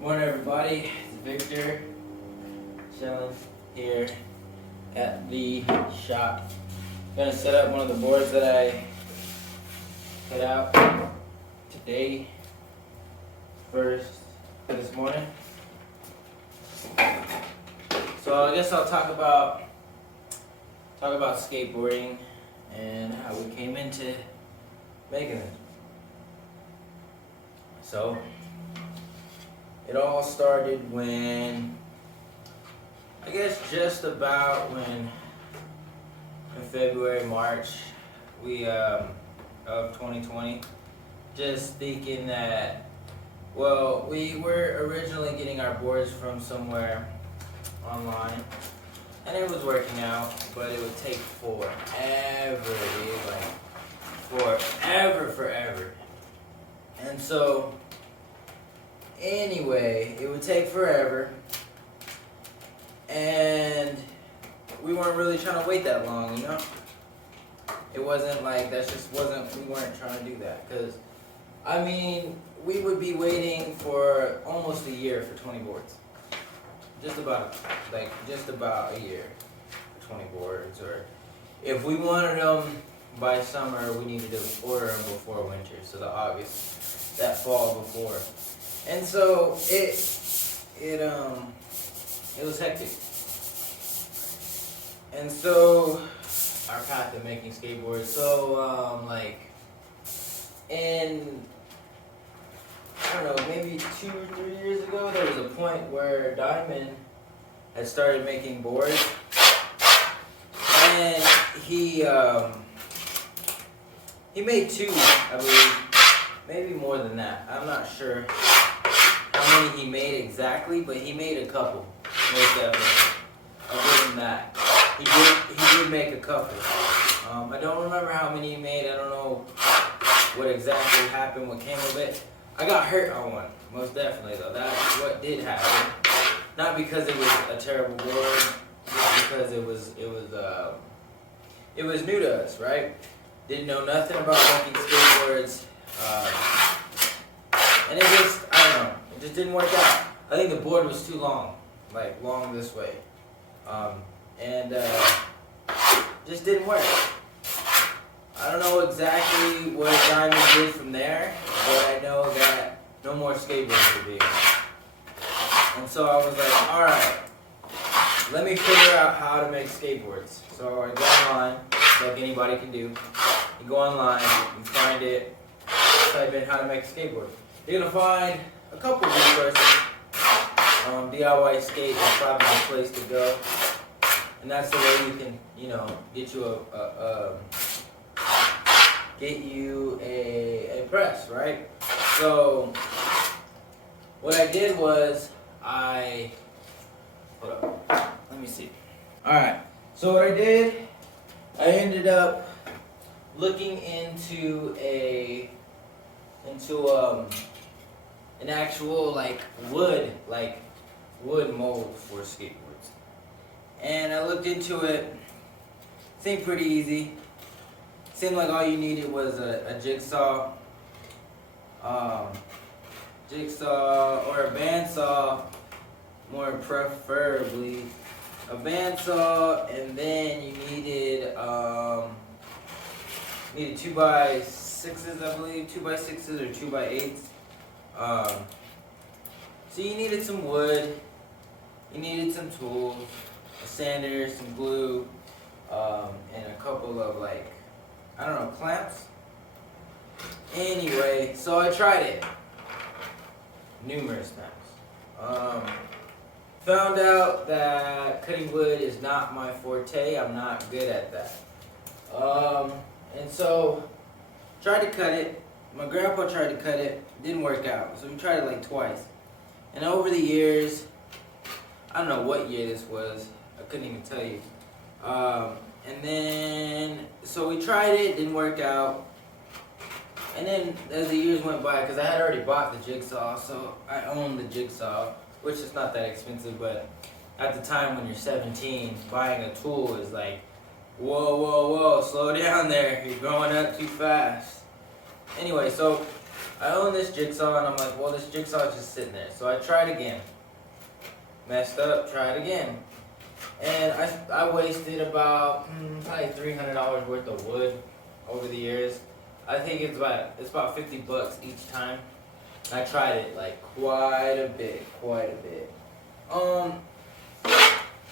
Good morning, everybody. It's Victor, chilling here at the shop. Gonna set up one of the boards that I put out today, first this morning. So I guess I'll talk about skateboarding and how we came into making it. So it all started when, I guess just about when in February, March, of 2020, just thinking that, well, we were originally getting our boards from somewhere online, and it was working out, but it would take forever, dude, like forever. And so, anyway, it would take forever, and we weren't really trying to wait that long, you know? It wasn't like, we weren't trying to do that, because, I mean, we would be waiting for almost a year for 20 boards. Just about a year for 20 boards, or if we wanted them by summer, we needed to order them before winter, so that fall before. And so it was hectic. And so our path of making skateboards. So in, I don't know, maybe 2 or 3 years ago, there was a point where Diamond had started making boards, and he made 2, I believe, maybe more than that. I'm not sure how many he made exactly, but he made a couple, most definitely. I'll give him that. He did make a couple. I don't remember how many he made. I don't know what exactly happened, what came of it. I got hurt on one, most definitely though. That's what did happen. Not because it was a terrible board, just because it was new to us, right? Didn't know nothing about making skateboards, and it just, I don't know, it just didn't work out. I think the board was too long, like long this way, and just didn't work. I don't know exactly what Diamond did from there, but I know that no more skateboards would be. And so I was like, alright, let me figure out how to make skateboards. So I go online, like anybody can do. You go online, you find it, type in how to make a skateboard. You're going to find a couple of resources. DIY skate is probably the place to go. And that's the way you can, get you a press, right? So what I did was hold up, let me see. Alright, so what I did, I ended up looking into an actual wood mold for skateboards. And I looked into it, seemed pretty easy. Seemed like all you needed was a jigsaw or a bandsaw, more preferably a bandsaw, and then you needed 2x6s, I believe, 2x6s or 2x8s. So you needed some wood, you needed some tools, a sander, some glue, and a couple of clamps. Anyway, so I tried it numerous times. Found out that cutting wood is not my forte. I'm not good at that. And so tried to cut it. My grandpa tried to cut it. Didn't work out. So we tried it twice. And over the years, I don't know what year this was. I couldn't even tell you. And then, so we tried it, didn't work out. And then as the years went by, because I had already bought the jigsaw, so I owned the jigsaw, which is not that expensive, but at the time when you're 17, buying a tool is like, whoa, slow down there, you're growing up too fast. Anyway, so I own this jigsaw, and I'm like, well, this jigsaw is just sitting there. So I tried again. Messed up, tried again. And I wasted about probably $300 worth of wood over the years. I think it's about $50 each time. I tried it like quite a bit. For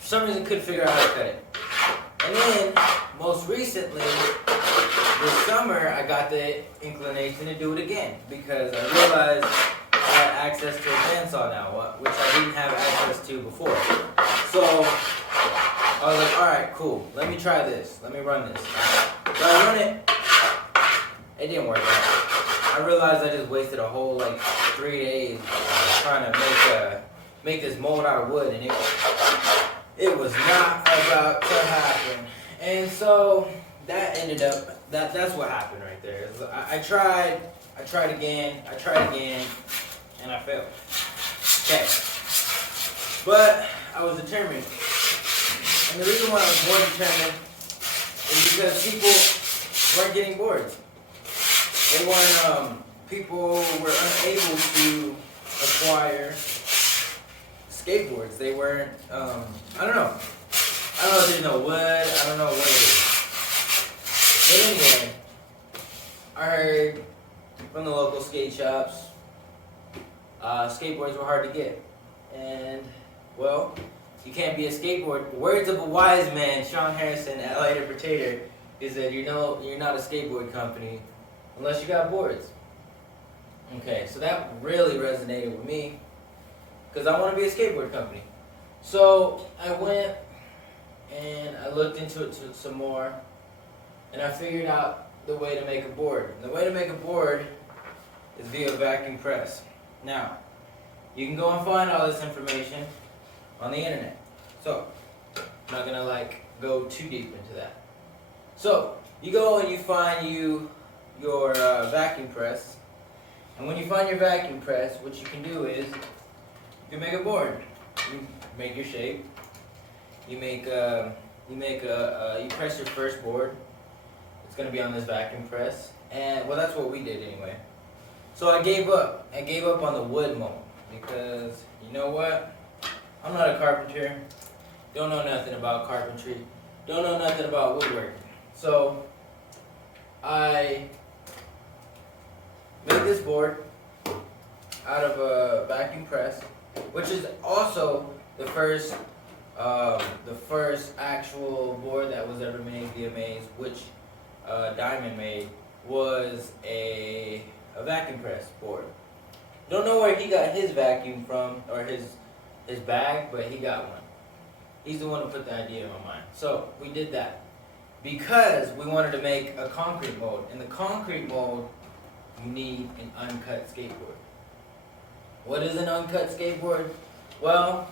some reason couldn't figure out how to cut it. And then most recently, this summer, I got the inclination to do it again because I realized I had access to a bandsaw now, which I didn't have access to before. So I was like, all right, cool. Let me try this. Let me run this. So I run it. It didn't work out. I realized I just wasted a whole like 3 days trying to make this mold out of wood, and it was not about to happen. And so that ended up that's what happened right there. I tried again, and I failed. Okay. But I was determined. And the reason why I was more determined is because people weren't getting boards. They weren't, people were unable to acquire skateboards. They weren't, I don't know if there's no wood, I don't know what it is. But anyway, I heard from the local skate shops, skateboards were hard to get. And, well, you can't be a skateboard. Words of a wise man, Sean Harrison at Lighter Potato, is that you're not a skateboard company unless you got boards. Okay, so that really resonated with me because I want to be a skateboard company. So I went and I looked into it some more, and I figured out the way to make a board. And the way to make a board is via vacuum press. Now, you can go and find all this information on the internet. So, I'm not gonna go too deep into that. So, you go and you find your vacuum press. And when you find your vacuum press, what you can do is you make a board. You make your shape. You press your first board. It's gonna be on this vacuum press. And well, that's what we did anyway. So I gave up. I gave up on the wood mold because you know what? I'm not a carpenter. Don't know nothing about carpentry. Don't know nothing about woodworking. So I made this board out of a vacuum press, which is also the first actual board that was ever made via Maze, which Diamond made, was a vacuum press board. Don't know where he got his vacuum from or his bag, but he got one. He's the one who put the idea in my mind. So we did that because we wanted to make a concrete mold. In the concrete mold, you need an uncut skateboard. What is an uncut skateboard? Well,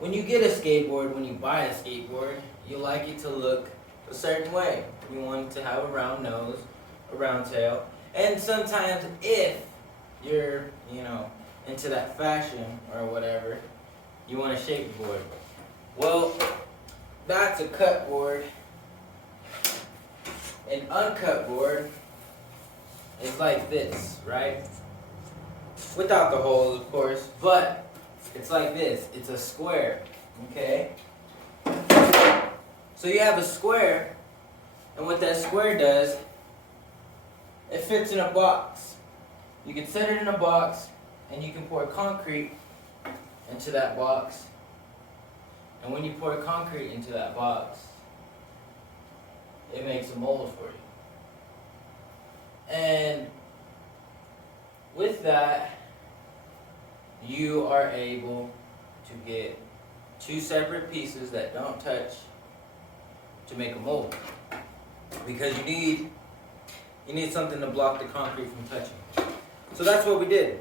when you get a skateboard, when you buy a skateboard, you like it to look a certain way. You want it to have a round nose, a round tail, and sometimes if you're, into that fashion or whatever, you want to shape the board. Well, that's a cut board. An uncut board is like this, right? Without the holes, of course, but it's like this. It's a square, okay? So you have a square, and what that square does, it fits in a box. You can set it in a box, and you can pour concrete into that box. And when you pour concrete into that box, it makes a mold for you. And with that, you are able to get two separate pieces that don't touch to make a mold. Because you need something to block the concrete from touching. So that's what we did.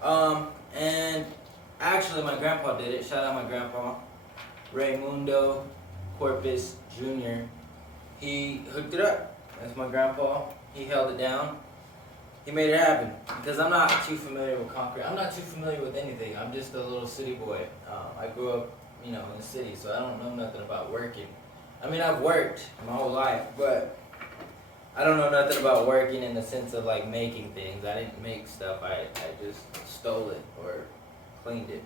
And actually my grandpa did it. Shout out my grandpa, Raymundo Corpus Jr. He hooked it up. That's my grandpa. He held it down. He made it happen. Because I'm not too familiar with concrete. I'm not too familiar with anything. I'm just a little city boy. I grew up, in the city, so I don't know nothing about working. I mean, I've worked my whole life, but I don't know nothing about working in the sense of like making things. I didn't make stuff. I just stole it or cleaned it.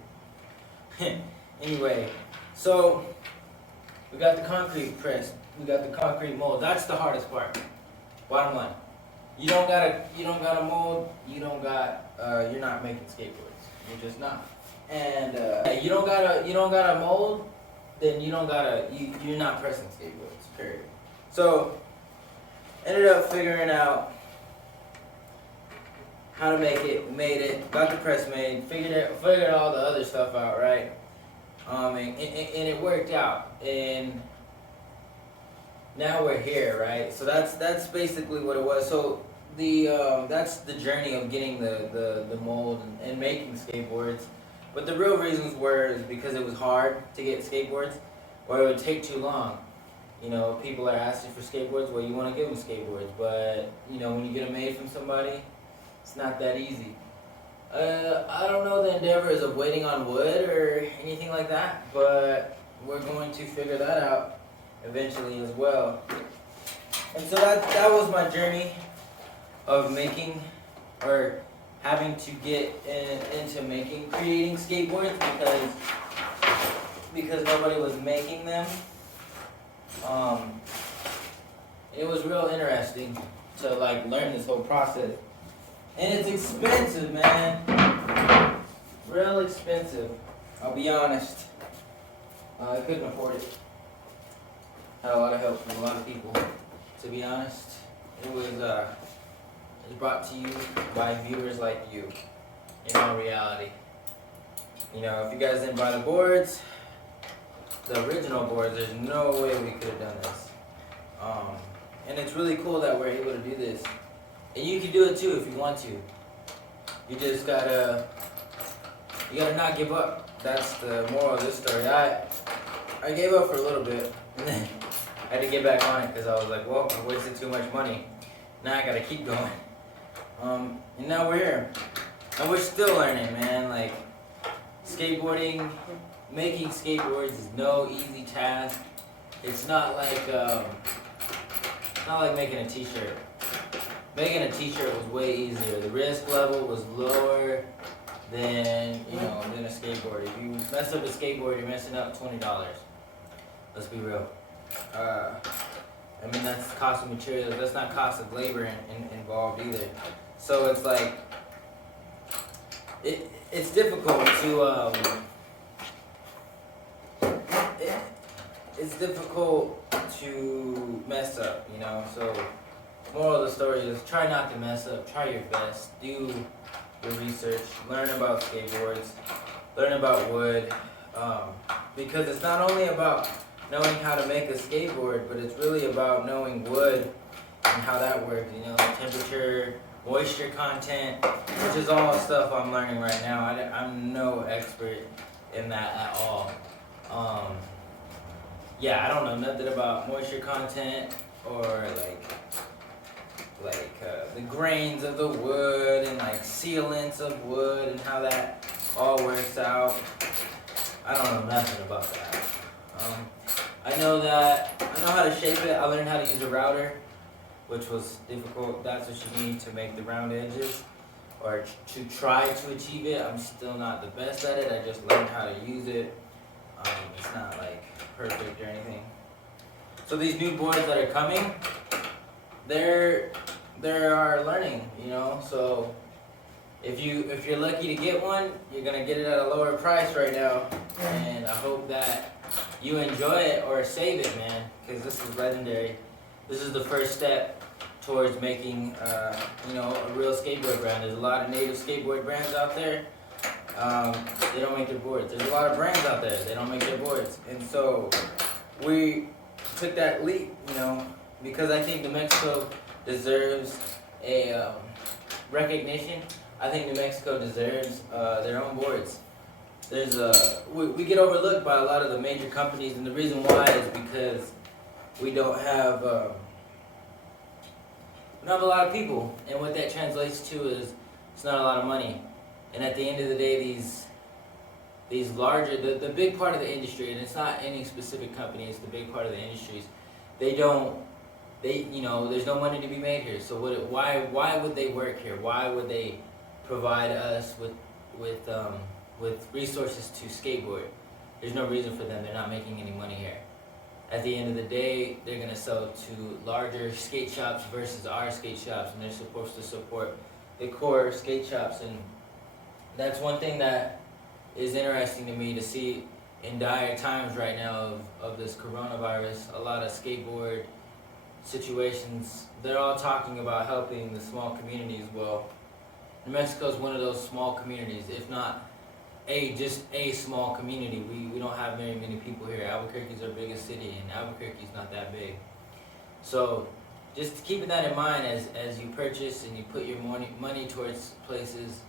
Anyway, so we got the concrete press. We got the concrete mold. That's the hardest part. Bottom line. You don't got a mold. You're not making skateboards. You're just not. And you don't got a mold, then you're not pressing skateboards. Period. So ended up figuring out how to make it. Made it. Got the press made. Figured all the other stuff out. Right. And it worked out. And now we're here, right? So that's basically what it was. So that's the journey of getting the mold and making skateboards. But the real reasons were because it was hard to get skateboards, or it would take too long. You know, people are asking for skateboards. Well, you want to give them skateboards, but you know, when you get them made from somebody, it's not that easy. I don't know the endeavors of waiting on wood or anything like that, but we're going to figure that out eventually as well. And so that was my journey of making, or having to get into creating skateboards because nobody was making them. It was real interesting to like learn this whole process, and it's expensive, man. Real expensive. I'll be honest. I couldn't afford it. Had a lot of help from a lot of people. To be honest, it was brought to you by viewers like you. In all reality, you know, if you guys didn't buy the boards, the original boards, there's no way we could have done this. And it's really cool that we're able to do this. And you can do it too if you want to. You just gotta not give up. That's the moral of this story. I gave up for a little bit, and then I had to get back on it because I was like, well, I wasted too much money. Now I gotta keep going. And now we're here. And we're still learning, man. Like, skateboarding, making skateboards is no easy task. It's not like making a t-shirt. Making a t-shirt was way easier. The risk level was lower than a skateboard. If you mess up a skateboard, you're messing up $20. Let's be real. I mean, that's cost of materials. That's not cost of labor involved either. So it's like it's difficult to it's difficult to mess up, you know. So moral of the story is try not to mess up. Try your best. Do your research. Learn about skateboards. Learn about wood. Because it's not only about knowing how to make a skateboard, but it's really about knowing wood and how that works. You know, temperature, moisture content, which is all stuff I'm learning right now. I'm no expert in that at all. Yeah, I don't know nothing about moisture content or the grains of the wood and like sealants of wood and how that all works out. I don't know nothing about that. I know how to shape it. I learned how to use a router, which was difficult. That's what you need to make the round edges, or to try to achieve it. I'm still not the best at it. I just learned how to use it. It's not like perfect or anything. So these new boards that are coming, they are learning, you know. So if you're lucky to get one, you're gonna get it at a lower price right now, and I hope that you enjoy it or save it, man, because this is legendary. This is the first step towards making, a real skateboard brand. There's a lot of native skateboard brands out there. They don't make their boards. There's a lot of brands out there. They don't make their boards. And so we took that leap, you know, because I think New Mexico deserves a recognition. I think New Mexico deserves their own boards. We get overlooked by a lot of the major companies, and the reason why is because we don't have a lot of people, and what that translates to is it's not a lot of money. And at the end of the day, these larger, the big part of the industry, and it's not any specific company, it's the big part of the industries, they don't there's no money to be made here. So why would they work here? Why would they provide us with resources to skateboard? There's no reason for them. They're not making any money here. At the end of the day, they're gonna sell to larger skate shops versus our skate shops, and they're supposed to support the core skate shops. And that's one thing that is interesting to me to see in dire times right now of this coronavirus. A lot of skateboard situations, they're all talking about helping the small communities. Well, New Mexico is one of those small communities, if not just a small community. We don't have very many people here. Albuquerque's our biggest city, and Albuquerque's not that big. So just keeping that in mind as you purchase and you put your money towards places,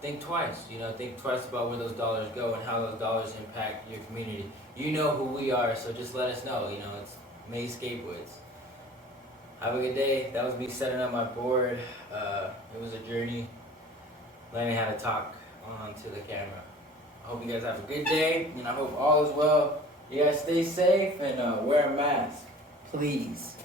think twice. Think twice about where those dollars go and how those dollars impact your community. You know who we are, so just let us know. It's May Skateboards. Have a good day. That was me setting up my board. It was a journey learning how to talk onto the camera. I hope you guys have a good day, and I hope all is well. You guys stay safe and wear a mask, please.